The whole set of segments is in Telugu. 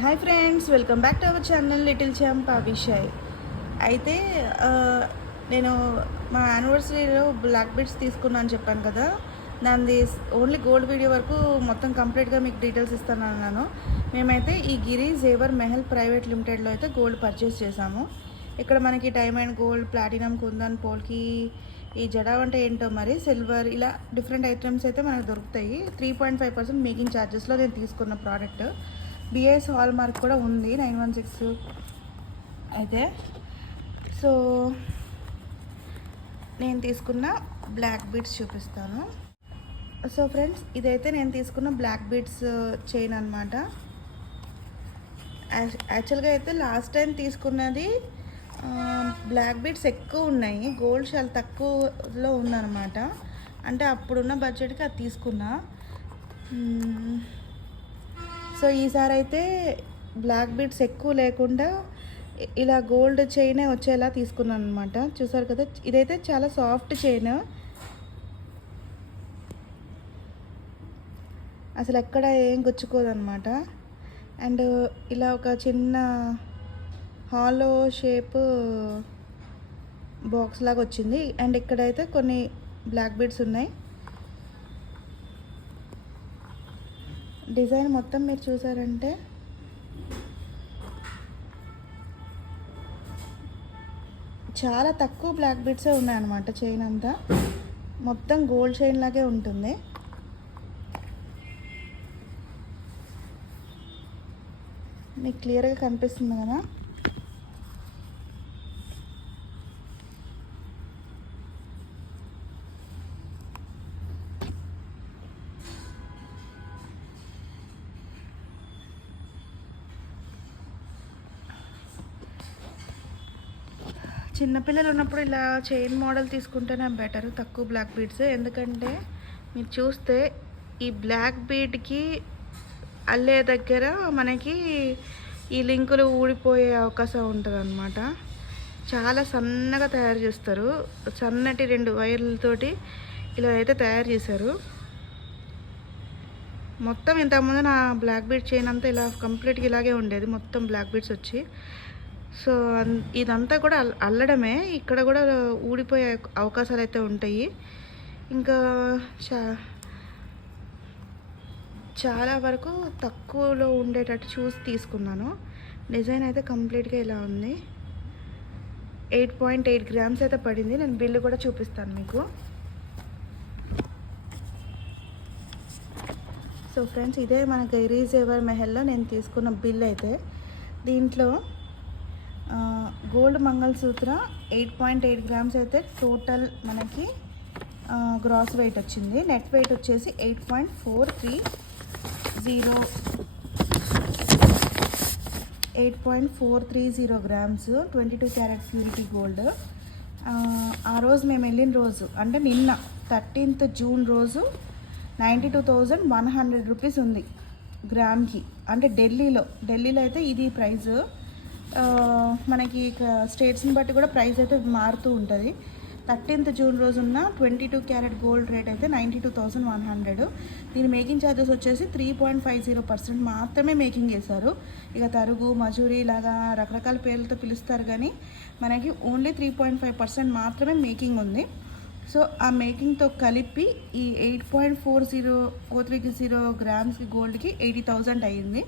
Hi friends welcome back to our channel little champ Abhishai అయితే నేను మా యానివర్సరీలో బ్లాక్ బెడ్స్ తీసుకున్నాను చెప్పాను కదా. దాని ఓన్లీ గోల్డ్ వీడియో వరకు మొత్తం కంప్లీట్గా మీకు డీటెయిల్స్ ఇస్తాను అన్నాను. మేమైతే ఈ గిరి జేవర్ మెహల్ ప్రైవేట్ లిమిటెడ్లో అయితే గోల్డ్ పర్చేస్ చేసాము ఇక్కడ మనకి diamond gold platinum kundan polki ఈ జడా అంటే ఏంటో మరి సిల్వర్ ఇలా డిఫరెంట్ ఐటమ్స్ అయితే మనకు దొరుకుతాయి. Three point five percent making ఛార్జెస్లో నేను తీసుకున్న ప్రోడక్ట్ బిఎస్ హాల్ మార్క్ కూడా ఉంది నైన్ వన్ సిక్స్ అయితే సో నేను తీసుకున్న బ్లాక్ బీడ్స్ చూపిస్తాను. సో ఫ్రెండ్స్ ఇదైతే నేను తీసుకున్న బ్లాక్ బీడ్స్ చైన్ అనమాట యాక్చువల్గా అయితే లాస్ట్ టైం తీసుకున్నది uh, బ్లాక్ బీడ్స్ ఎక్కువ ఉన్నాయి. గోల్డ్ చాలా తక్కువలో ఉందన్నమాట. అంటే అప్పుడున్న బడ్జెట్కి అది తీసుకున్నా. Hmm. సో ఈసారి అయితే బ్లాక్ బీడ్స్ ఎక్కువ లేకుండా ఇలా గోల్డ్ చైనే వచ్చేలా తీసుకున్నాను అనమాట చూసారు కదా ఇదైతే చాలా సాఫ్ట్ చైన్. అసలు ఎక్కడ ఏం గుచ్చుకోదన్నమాట. అండ్ ఇలా ఒక చిన్న హాలో షేప్ బాక్స్ లాగా వచ్చింది. అండ్ ఇక్కడైతే కొన్ని బ్లాక్ బీడ్స్ ఉన్నాయి. డిజైన్ మొత్తం మీరు చూసారంటే? చాలా తక్కువ బ్లాక్ బీడ్సే ఉన్నాయన్నమాట చైన్ అంతా. మొత్తం గోల్డ్ చైన్ లాగే ఉంటుంది. మీకు క్లియర్గా కనిపిస్తుంది కదా? చిన్నపిల్లలు ఉన్నప్పుడు ఇలా చైన్ మోడల్ తీసుకుంటేనే బెటర్ తక్కువ బ్లాక్ బీడ్స్ ఎందుకంటే మీరు చూస్తే ఈ బ్లాక్ బీడ్కి అల్లే దగ్గర మనకి ఈ లింకులు ఊడిపోయే అవకాశం ఉంటుంది అనమాట చాలా సన్నగా తయారు చేస్తారు. సన్నటి రెండు వైర్లతోటి ఇలా అయితే తయారు చేశారు. మొత్తం ఇంతకుముందు నా బ్లాక్ బీడ్ చైన్ అంతా ఇలా కంప్లీట్గా ఇలాగే ఉండేది. మొత్తం బ్లాక్ బీడ్స్ వచ్చి సో అన్- ఇదంతా కూడా అల్- అల్లడమే. ఇక్కడ కూడా ఊడిపోయే అవకాశాలు అయితే ఉంటాయి. ఇంకా చా చాలా వరకు తక్కువలో ఉండేటట్టు చూసి తీసుకున్నాను. డిజైన్ అయితే కంప్లీట్గా ఇలా ఉంది. ఎయిట్ పాయింట్ ఎయిట్ గ్రామ్స్ అయితే పడింది. నేను బిల్లు కూడా చూపిస్తాను మీకు. సో ఫ్రెండ్స్ ఇదే మన గైరీ జేవర్ మెహల్లో నేను తీసుకున్న బిల్ అయితే. దీంట్లో gold mangalsutra eight point eight grams అయితే టోటల్ మనకి గ్రాస్ వెయిట్ వచ్చింది. నెట్ వెయిట్ వచ్చేసి eight point four three zero eight point four three zero grams twenty two carat purity gold. ఆ రోజు మేము వెళ్ళిన రోజు అంటే నిన్న థర్టీన్త్ జూన్ రోజు ninety two thousand one hundred rupees ఉంది గ్రామ్కి. అంటే ఢిల్లీలో ఢిల్లీలో అయితే ఇది ప్రైస్ మనకి స్టేట్స్ని బట్టి కూడా ప్రైస్ అయితే మారుతూ ఉంటుంది. థర్టీన్త్ జూన్ రోజున్న twenty two carat gold rate అయితే ninety two thousand one hundred. దీని మేకింగ్ ఛార్జెస్ వచ్చేసి three point five zero percent మాత్రమే మేకింగ్ చేశారు. ఇక తరుగు మజూరి ఇలాగా రకరకాల పేర్లతో పిలుస్తారు కానీ మనకి only three point five percent మాత్రమే మేకింగ్ ఉంది. సో ఆ మేకింగ్తో కలిపి ఈ eight point four zero four three zero గ్రామ్స్కి గోల్డ్కి ఎయిటీ థౌజండ్ అయ్యింది.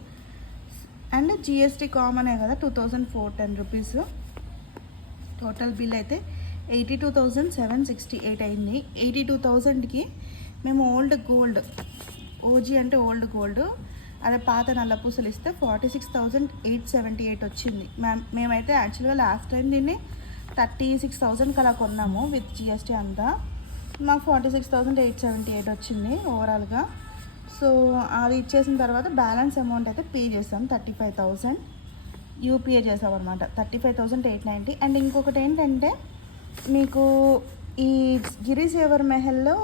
అండ్ జిఎస్టీ కామనే కదా two thousand four ten rupees. Total bill అయితే eighty two thousand seven sixty eight అయింది. ఎయిటీ టూ థౌజండ్కి మేము ఓల్డ్ గోల్డ్ ఓజీ అంటే ఓల్డ్ గోల్డ్ అదే పాత నల్ల పూసలు ఇస్తే forty six thousand eight seventy eight వచ్చింది. మ్యామ్ మేమైతే యాక్చువల్గా లాస్ట్ టైం దీన్ని థర్టీ సిక్స్ థౌజండ్కి అలా కొన్నాము విత్ జిఎస్టీ అంతా. మాకు forty six thousand eight seventy eight వచ్చింది ఓవరాల్గా సో అది ఇచ్చేసిన తర్వాత బ్యాలెన్స్ అమౌంట్ అయితే పే చేసాం థర్టీ ఫైవ్ థౌజండ్ యూపీఏ చేసాం అనమాట thirty five thousand eight ninety. And ఇంకొకటి ఏంటంటే మీకు ఈ గిరిసేవర్ మెహల్లో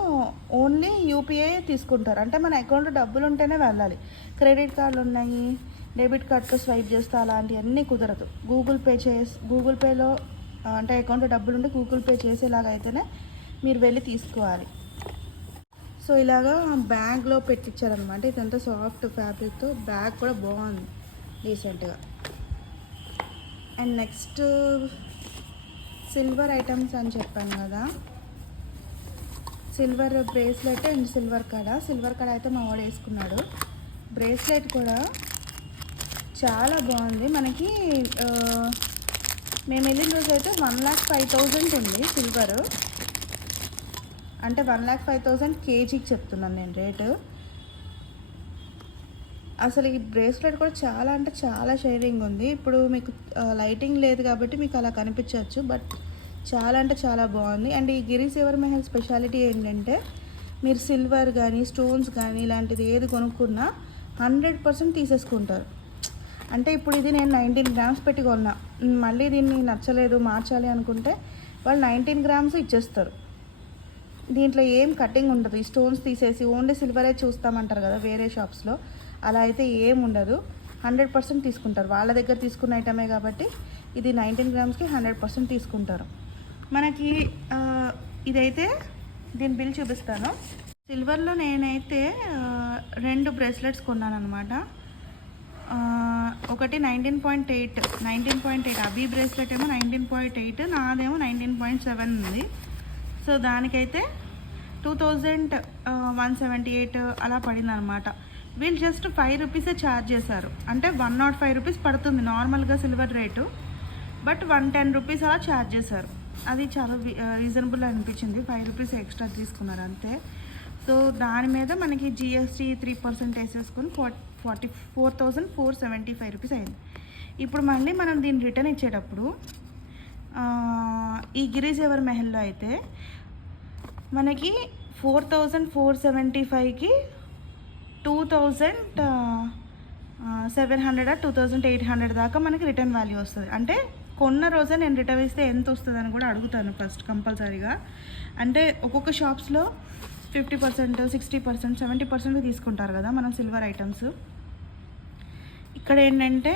ఓన్లీ యూపీఐ తీసుకుంటారు. అంటే మన అకౌంట్లో డబ్బులు ఉంటేనే వెళ్ళాలి. క్రెడిట్ కార్డులు ఉన్నాయి డెబిట్ కార్డ్తో స్వైప్ చేస్తా అలాంటివన్నీ కుదరదు. గూగుల్ పే చేసి గూగుల్ పేలో అంటే అకౌంట్లో డబ్బులు ఉంటే గూగుల్ పే చేసేలాగా అయితేనే మీరు వెళ్ళి తీసుకోవాలి. సో ఇలాగా బ్యాగ్లో పెట్టించారనమాట. ఇదంతా సాఫ్ట్ ఫ్యాబ్రిక్తో బ్యాగ్ కూడా బాగుంది రీసెంట్గా అండ్ నెక్స్ట్ సిల్వర్ ఐటమ్స్ అని చెప్పాను కదా. Silver bracelet and silver kada. Silver kada అయితే మా వాడు వేసుకున్నాడు. బ్రేస్లెట్ కూడా చాలా బాగుంది. మనకి మేము వెళ్ళిన రోజు అయితే వన్ ల్యాక్ ఫైవ్ థౌజండ్ ఉంది సిల్వరు అంటే వన్ ల్యాక్ ఫైవ్ థౌజండ్ కేజీకి చెప్తున్నాను నేను రేటు. అసలు ఈ బ్రేస్లెట్ కూడా చాలా అంటే చాలా షేరింగ్ ఉంది. ఇప్పుడు మీకు లైటింగ్ లేదు కాబట్టి మీకు అలా కనిపించవచ్చు బట్ చాలా అంటే చాలా బాగుంది. అండ్ ఈ గిరిసేవర్ మెహల్ స్పెషాలిటీ ఏంటంటే మీరు సిల్వర్ కానీ స్టోన్స్ కానీ ఇలాంటిది ఏది కొనుక్కున్నా హండ్రెడ్ పర్సెంట్ తీసేసుకుంటారు. అంటే ఇప్పుడు ఇది నేను నైన్టీన్ గ్రామ్స్ పెట్టి కొన్నా. మళ్ళీ దీన్ని నచ్చలేదు మార్చాలి అనుకుంటే వాళ్ళు నైన్టీన్ గ్రామ్స్ ఇచ్చేస్తారు. దీంట్లో ఏం కటింగ్ ఉండదు. ఈ స్టోన్స్ తీసేసి ఓన్లీ సిల్వరే చూస్తామంటారు కదా వేరే షాప్స్లో అలా అయితే ఏం ఉండదు. హండ్రెడ్ పర్సెంట్ తీసుకుంటారు. వాళ్ళ దగ్గర తీసుకున్న ఐటమే కాబట్టి ఇది నైన్టీన్ గ్రామ్స్కి హండ్రెడ్ పర్సెంట్ తీసుకుంటారు. మనకి ఇదైతే దీని బిల్ చూపిస్తాను. సిల్వర్లో నేనైతే రెండు బ్రేస్లెట్స్ కొన్నాను అనమాట ఒకటి nineteen point eight nineteen point eight. అవి బ్రేస్లెట్ ఏమో నైన్టీన్ పాయింట్ ఎయిట్ నాదేమో నైన్టీన్ పాయింట్ సెవెన్ ఉంది. సో దానికైతే two thousand one seventy eight అలా పడింది అనమాట వీళ్ళు జస్ట్ ఫైవ్ రూపీసే ఛార్జ్ చేశారు. అంటే వన్ నాట్ ఫైవ్ రూపీస్ పడుతుంది నార్మల్గా silver rate but one ten rupees అలా ఛార్జ్ చేశారు. అది చాలా రీజనబుల్ అనిపించింది. ఫైవ్ రూపీస్ ఎక్స్ట్రా తీసుకున్నారు అంతే. సో దాని మీద మనకి జిఎస్టీ త్రీ పర్సెంట్ వేసేసుకొని for forty four thousand four seventy five rupees అయింది. ఇప్పుడు మళ్ళీ మనం దీన్ని రిటర్న్ ఇచ్చేటప్పుడు ఈ గిరిజేవర్ మెహల్లో అయితే మనకి ఫోర్ థౌజండ్ ఫోర్ సెవెంటీ ఫైవ్కి two thousand seven hundred two thousand eight hundred దాకా మనకి రిటర్న్ వాల్యూ వస్తుంది. అంటే కొన్న రోజే నేను రిటర్న్ ఇస్తే ఎంత వస్తుంది అని కూడా అడుగుతాను ఫస్ట్ కంపల్సరీగా. అంటే ఒక్కొక్క షాప్స్లో fifty percent sixty percent seventy percent తీసుకుంటారు కదా మనం సిల్వర్ ఐటమ్స్. ఇక్కడ ఏంటంటే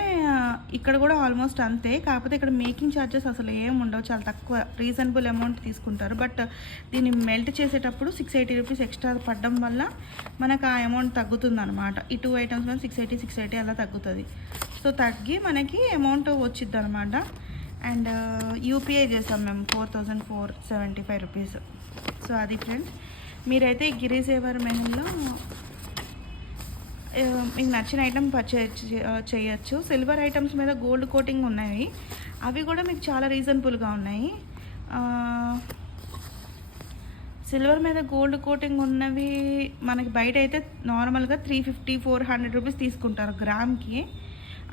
ఇక్కడ కూడా ఆల్మోస్ట్ అంతే. కాకపోతే ఇక్కడ మేకింగ్ ఛార్జెస్ అసలు ఏం ఉండవు. చాలా తక్కువ రీజనబుల్ అమౌంట్ తీసుకుంటారు. బట్ దీన్ని మెల్ట్ చేసేటప్పుడు సిక్స్ ఎయిటీ రూపీస్ ఎక్స్ట్రా పడడం వల్ల మనకు ఆ అమౌంట్ తగ్గుతుంది అనమాట ఈ టూ ఐటమ్స్ మీద సిక్స్ ఎయిటీ సిక్స్ ఎయిటీ అలా తగ్గుతుంది. సో తగ్గి మనకి అమౌంట్ వచ్చింది అనమాట అండ్ యూపీఐ చేసాం మేము four thousand four seventy five rupees so అది ఫ్రెండ్స్ మీరైతే ఈ గిరిసేవర్ మెహల్లో మీకు నచ్చిన ఐటమ్ పర్చేజ్ చేయొచ్చు. సిల్వర్ ఐటమ్స్ మీద గోల్డ్ కోటింగ్ ఉన్నాయి. అవి కూడా మీకు చాలా రీజనబుల్గా ఉన్నాయి. సిల్వర్ మీద గోల్డ్ కోటింగ్ ఉన్నవి మనకి బయట అయితే నార్మల్గా three fifty four hundred rupees తీసుకుంటారు గ్రామ్కి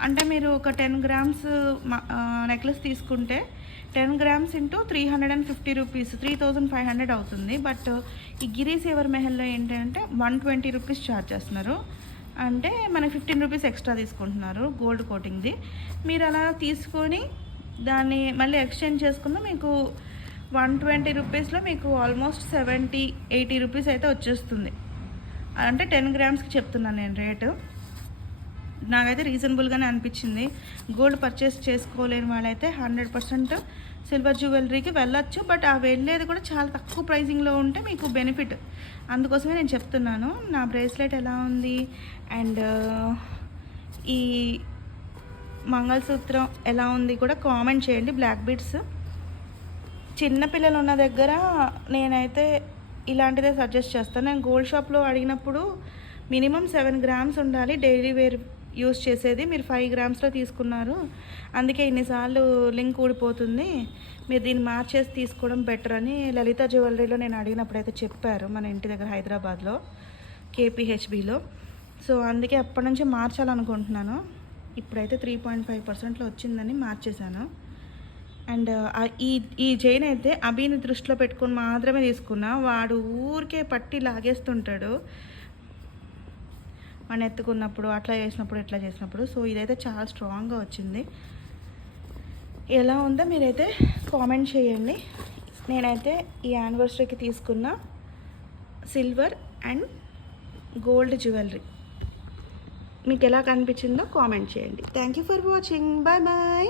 అంటే మీరు ఒక టెన్ గ్రామ్స్ నెక్లెస్ తీసుకుంటే ten grams into three hundred and fifty rupees three thousand five hundred అవుతుంది. బట్ ఈ గిరి సేవర్ మెహల్లో ఏంటంటే వన్ ట్వంటీ రూపీస్ ఛార్జ్ చేస్తున్నారు. అంటే మనకి ఫిఫ్టీన్ రూపీస్ ఎక్స్ట్రా తీసుకుంటున్నారు గోల్డ్ కోటింగ్ది. మీరు అలా తీసుకొని దాన్ని మళ్ళీ ఎక్స్చేంజ్ చేసుకున్న మీకు వన్ ట్వంటీ రూపీస్లో మీకు ఆల్మోస్ట్ సెవెంటీ ఎయిటీ రూపీస్ అయితే వచ్చేస్తుంది. అంటే టెన్ గ్రామ్స్కి చెప్తున్నాను నేను రేటు. నాకైతే రీజనబుల్గానే అనిపించింది. గోల్డ్ పర్చేస్ చేసుకోలేని వాళ్ళైతే హండ్రెడ్ పర్సెంట్ సిల్వర్ జ్యువెలరీకి వెళ్ళొచ్చు బట్ ఆ వెళ్ళేది కూడా చాలా తక్కువ ప్రైజింగ్లో ఉంటే మీకు బెనిఫిట్. అందుకోసమే నేను చెప్తున్నాను నా బ్రేస్లెట్ ఎలా ఉంది? అండ్ ఈ మంగళసూత్రం ఎలా ఉంది కూడా కామెంట్ చేయండి బ్లాక్ బీడ్స్ చిన్నపిల్లలు ఉన్న దగ్గర నేనైతే ఇలాంటిదే సజెస్ట్ చేస్తాను. నేను గోల్డ్ షాప్లో అడిగినప్పుడు మినిమం సెవెన్ గ్రామ్స్ ఉండాలి డైలీ వేర్ యూస్ చేసేది మీరు ఫైవ్ గ్రామ్స్లో తీసుకున్నారు. అందుకే ఇన్నిసార్లు లింక్ ఊడిపోతుంది. మీరు దీన్ని మార్చేసి తీసుకోవడం బెటర్ అని లలిత జ్యువెలరీలో నేను అడిగినప్పుడు అయితే చెప్పారు మన ఇంటి దగ్గర హైదరాబాద్లో కేపీహెచ్బిలో సో అందుకే అప్పటి నుంచి మార్చాలనుకుంటున్నాను. ఇప్పుడైతే త్రీ పాయింట్ ఫైవ్ పర్సెంట్లో వచ్చిందని మార్చేశాను. అండ్ ఈ ఈ జైన్ అయితే అభిని దృష్టిలో పెట్టుకొని మాత్రమే తీసుకున్నా. వాడు ఊరికే పట్టి లాగేస్తుంటాడు. మన ఎత్తుకున్నప్పుడు అట్లా చేసినప్పుడు ఇట్లా చేసినప్పుడు. సో ఇదైతే చాలా స్ట్రాంగ్గా వచ్చింది. ఎలా ఉందో మీరైతే కామెంట్ చేయండి. నేనైతే ఈ యానివర్సరీకి తీసుకున్న సిల్వర్ అండ్ గోల్డ్ జ్యువెలరీ. మీకు ఎలా కనిపించిందో కామెంట్ చేయండి. Thank you for watching. Bye bye.